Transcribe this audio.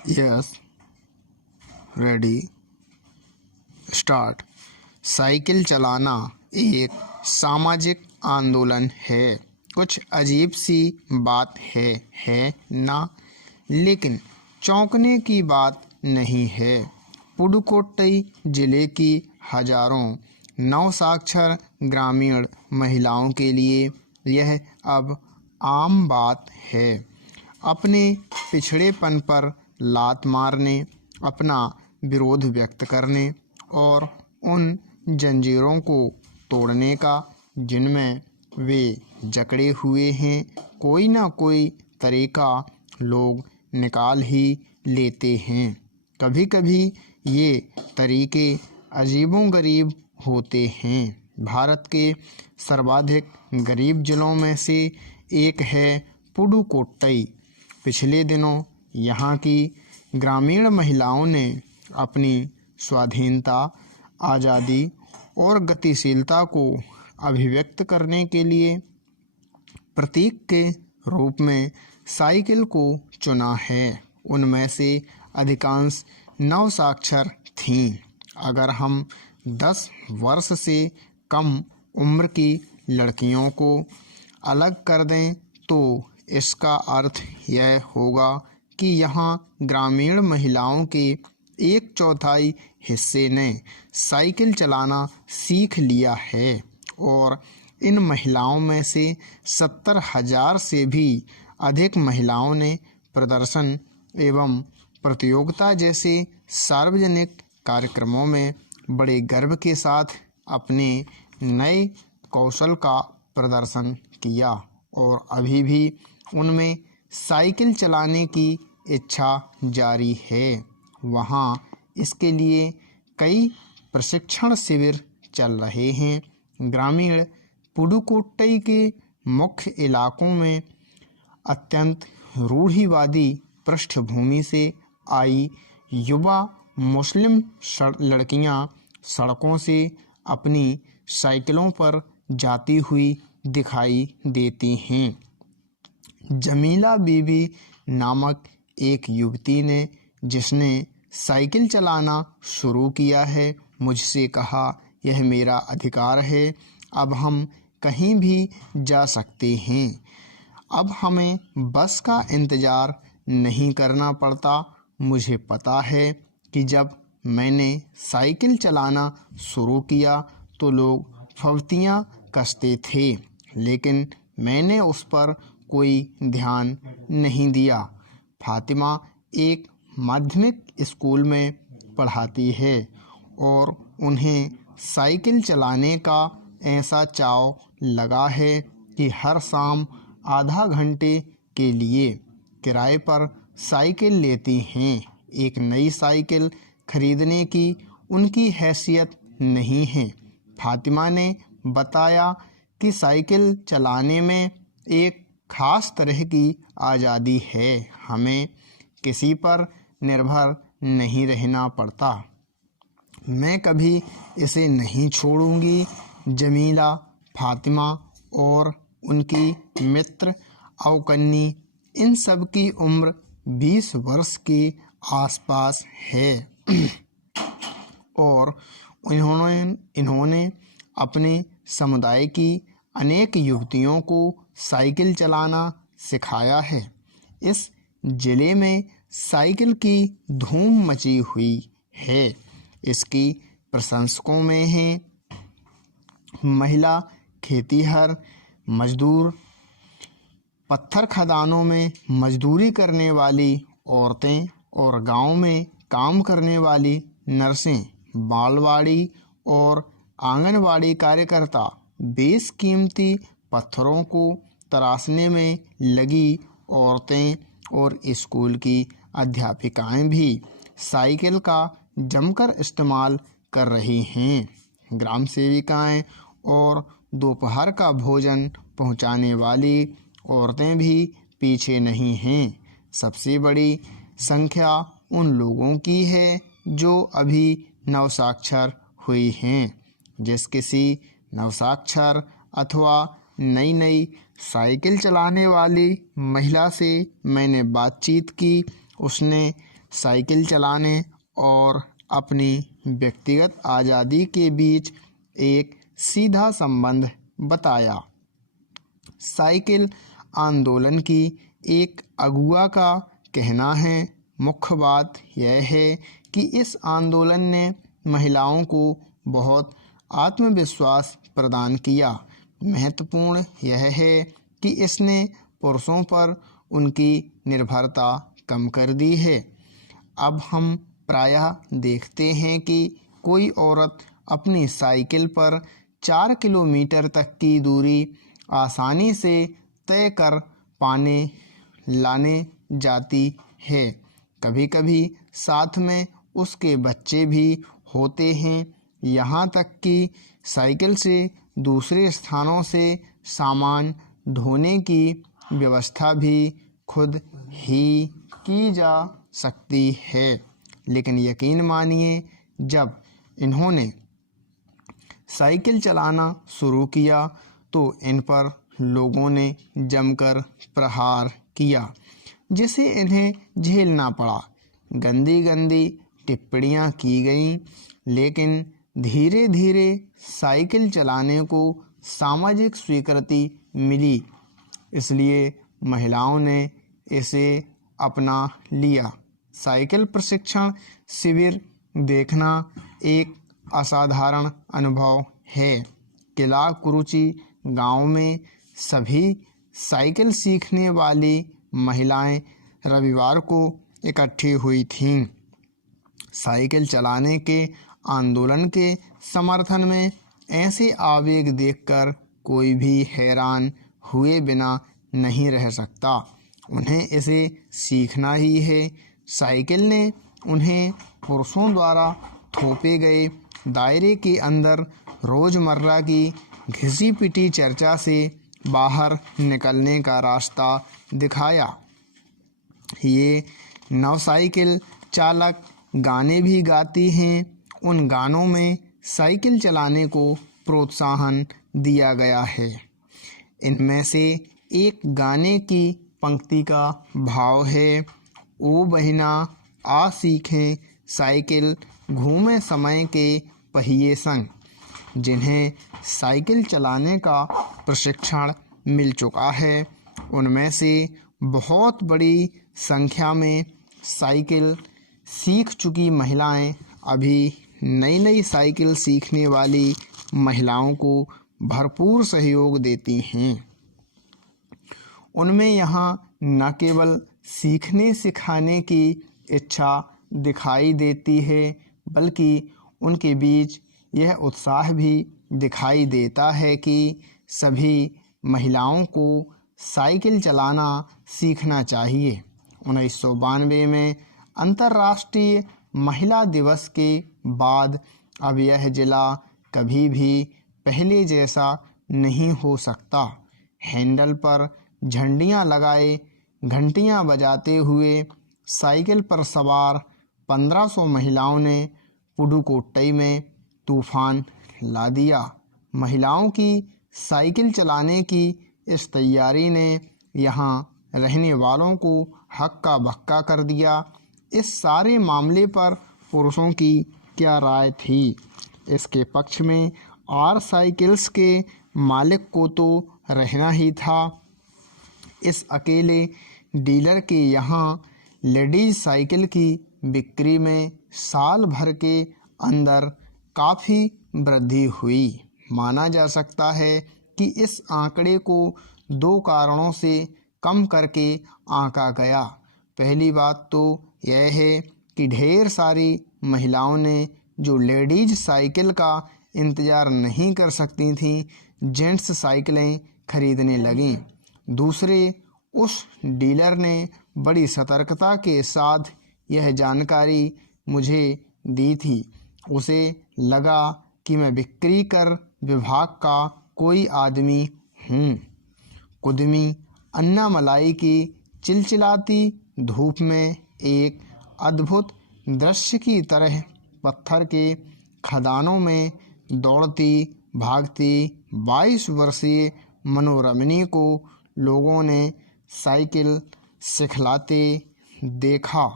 Yes, ready, start. Cycle चलाना एक सामाजिक आंदोलन है। कुछ अजीब सी बात है ना? लेकिन चौंकने की बात नहीं है। पुडुकोट्टई जिले की हजारों नवसाक्षर ग्रामीण महिलाओं के लिए यह अब आम बात है। अपने पिछड़ेपन पर लात मारने, अपना विरोध व्यक्त करने और उन जंजीरों को तोड़ने का जिनमें वे जकड़े हुए हैं, कोई ना कोई तरीका लोग निकाल ही लेते हैं। कभी कभी ये तरीके अजीबोगरीब होते हैं। भारत के सर्वाधिक गरीब जिलों में से एक है पुडुकोट्टई। पिछले दिनों यहाँ की ग्रामीण महिलाओं ने अपनी स्वाधीनता, आज़ादी और गतिशीलता को अभिव्यक्त करने के लिए प्रतीक के रूप में साइकिल को चुना है। उनमें से अधिकांश नवसाक्षर थीं। अगर हम 10 वर्ष से कम उम्र की लड़कियों को अलग कर दें तो इसका अर्थ यह होगा कि यहाँ ग्रामीण महिलाओं के 1/4 हिस्से ने साइकिल चलाना सीख लिया है और इन महिलाओं में से 70,000 से भी अधिक महिलाओं ने प्रदर्शन एवं प्रतियोगिता जैसे सार्वजनिक कार्यक्रमों में बड़े गर्व के साथ अपने नए कौशल का प्रदर्शन किया और अभी भी उनमें साइकिल चलाने की इच्छा जारी है। वहाँ इसके लिए कई प्रशिक्षण शिविर चल रहे हैं। ग्रामीण पुडुकोट्टई के मुख्य इलाकों में अत्यंत रूढ़िवादी पृष्ठभूमि से आई युवा मुस्लिम लड़कियां सड़कों से अपनी साइकिलों पर जाती हुई दिखाई देती हैं। जमीला बीबी नामक एक युवती ने, जिसने साइकिल चलाना शुरू किया है, मुझसे कहा, यह मेरा अधिकार है। अब हम कहीं भी जा सकते हैं। अब हमें बस का इंतज़ार नहीं करना पड़ता। मुझे पता है कि जब मैंने साइकिल चलाना शुरू किया तो लोग फब्तियाँ कसते थे, लेकिन मैंने उस पर कोई ध्यान नहीं दिया। फातिमा एक माध्यमिक स्कूल में पढ़ाती है और उन्हें साइकिल चलाने का ऐसा चाव लगा है कि हर शाम आधा घंटे के लिए किराए पर साइकिल लेती हैं। एक नई साइकिल खरीदने की उनकी हैसियत नहीं है। फातिमा ने बताया कि साइकिल चलाने में एक खास तरह की आज़ादी है। हमें किसी पर निर्भर नहीं रहना पड़ता। मैं कभी इसे नहीं छोड़ूंगी। जमीला, फातिमा और उनकी मित्र अवकन्नी, इन सब की उम्र 20 वर्ष के आसपास है और इन्होंने अपने समुदाय की अनेक युवतियों को साइकिल चलाना सिखाया है। इस जिले में साइकिल की धूम मची हुई है। इसकी प्रशंसकों में हैं महिला खेतीहर मजदूर, पत्थर खदानों में मजदूरी करने वाली औरतें और गांव में काम करने वाली नर्सें, बालवाड़ी और आंगनवाड़ी कार्यकर्ता, बेशकीमती पत्थरों को तराशने में लगी औरतें और स्कूल की अध्यापिकाएं भी साइकिल का जमकर इस्तेमाल कर रही हैं। ग्राम सेविकाएं और दोपहर का भोजन पहुंचाने वाली औरतें भी पीछे नहीं हैं। सबसे बड़ी संख्या उन लोगों की है जो अभी नवसाक्षर हुई हैं। जिस किसी नवसाक्षर अथवा नई साइकिल चलाने वाली महिला से मैंने बातचीत की, उसने साइकिल चलाने और अपनी व्यक्तिगत आज़ादी के बीच एक सीधा संबंध बताया। साइकिल आंदोलन की एक अगुआ का कहना है, मुख्य बात यह है कि इस आंदोलन ने महिलाओं को बहुत आत्मविश्वास प्रदान किया। महत्वपूर्ण यह है कि इसने पुरुषों पर उनकी निर्भरता कम कर दी है। अब हम प्रायः देखते हैं कि कोई औरत अपनी साइकिल पर 4 किलोमीटर तक की दूरी आसानी से तय कर पाने लाने जाती है। कभी-कभी साथ में उसके बच्चे भी होते हैं। यहाँ तक कि साइकिल से दूसरे स्थानों से सामान ढोने की व्यवस्था भी खुद ही की जा सकती है। लेकिन यकीन मानिए, जब इन्होंने साइकिल चलाना शुरू किया तो इन पर लोगों ने जमकर प्रहार किया, जिसे इन्हें झेलना पड़ा। गंदी गंदी टिप्पणियां की गईं, लेकिन धीरे धीरे साइकिल चलाने को सामाजिक स्वीकृति मिली, इसलिए महिलाओं ने इसे अपना लिया। साइकिल प्रशिक्षण शिविर देखना एक असाधारण अनुभव है। किला कुरुचि गांव में सभी साइकिल सीखने वाली महिलाएं रविवार को इकट्ठी हुई थीं। साइकिल चलाने के आंदोलन के समर्थन में ऐसे आवेग देखकर कोई भी हैरान हुए बिना नहीं रह सकता। उन्हें इसे सीखना ही है। साइकिल ने उन्हें पुरुषों द्वारा थोपे गए दायरे के अंदर रोज़मर्रा की घिसी पिटी चर्चा से बाहर निकलने का रास्ता दिखाया। ये नवसाइकिल चालक गाने भी गाती हैं। उन गानों में साइकिल चलाने को प्रोत्साहन दिया गया है। इनमें से एक गाने की पंक्ति का भाव है, ओ बहिना आ सीखें साइकिल घूमे समय के पहिए संग। जिन्हें साइकिल चलाने का प्रशिक्षण मिल चुका है, उनमें से बहुत बड़ी संख्या में साइकिल सीख चुकी महिलाएं अभी नई नई साइकिल सीखने वाली महिलाओं को भरपूर सहयोग देती हैं। उनमें यहाँ न केवल सीखने सिखाने की इच्छा दिखाई देती है, बल्कि उनके बीच यह उत्साह भी दिखाई देता है कि सभी महिलाओं को साइकिल चलाना सीखना चाहिए। 1992 में अंतर्राष्ट्रीय महिला दिवस के बाद अब यह जिला कभी भी पहले जैसा नहीं हो सकता। हैंडल पर झंडियां लगाए, घंटियां बजाते हुए साइकिल पर सवार 1500 महिलाओं ने पुडुकोट्टई में तूफान ला दिया। महिलाओं की साइकिल चलाने की इस तैयारी ने यहाँ रहने वालों को हक्का बक्का कर दिया। इस सारे मामले पर पुरुषों की क्या राय थी? इसके पक्ष में आर साइकिल्स के मालिक को तो रहना ही था। इस अकेले डीलर के यहाँ लेडीज साइकिल की बिक्री में साल भर के अंदर काफ़ी वृद्धि हुई। माना जा सकता है कि इस आंकड़े को 2 कारणों से कम करके आंका गया। पहली बात तो यह है कि ढेर सारी महिलाओं ने जो लेडीज साइकिल का इंतज़ार नहीं कर सकती थीं, जेंट्स साइकिलें खरीदने लगीं। दूसरे, उस डीलर ने बड़ी सतर्कता के साथ यह जानकारी मुझे दी थी। उसे लगा कि मैं बिक्री कर विभाग का कोई आदमी हूँ। कुदमी अन्नामलाई की चिलचिलाती धूप में एक अद्भुत दृश्य की तरह पत्थर के खदानों में दौड़ती भागती 22 वर्षीय मनोरमणी को लोगों ने साइकिल सिखलाते देखा।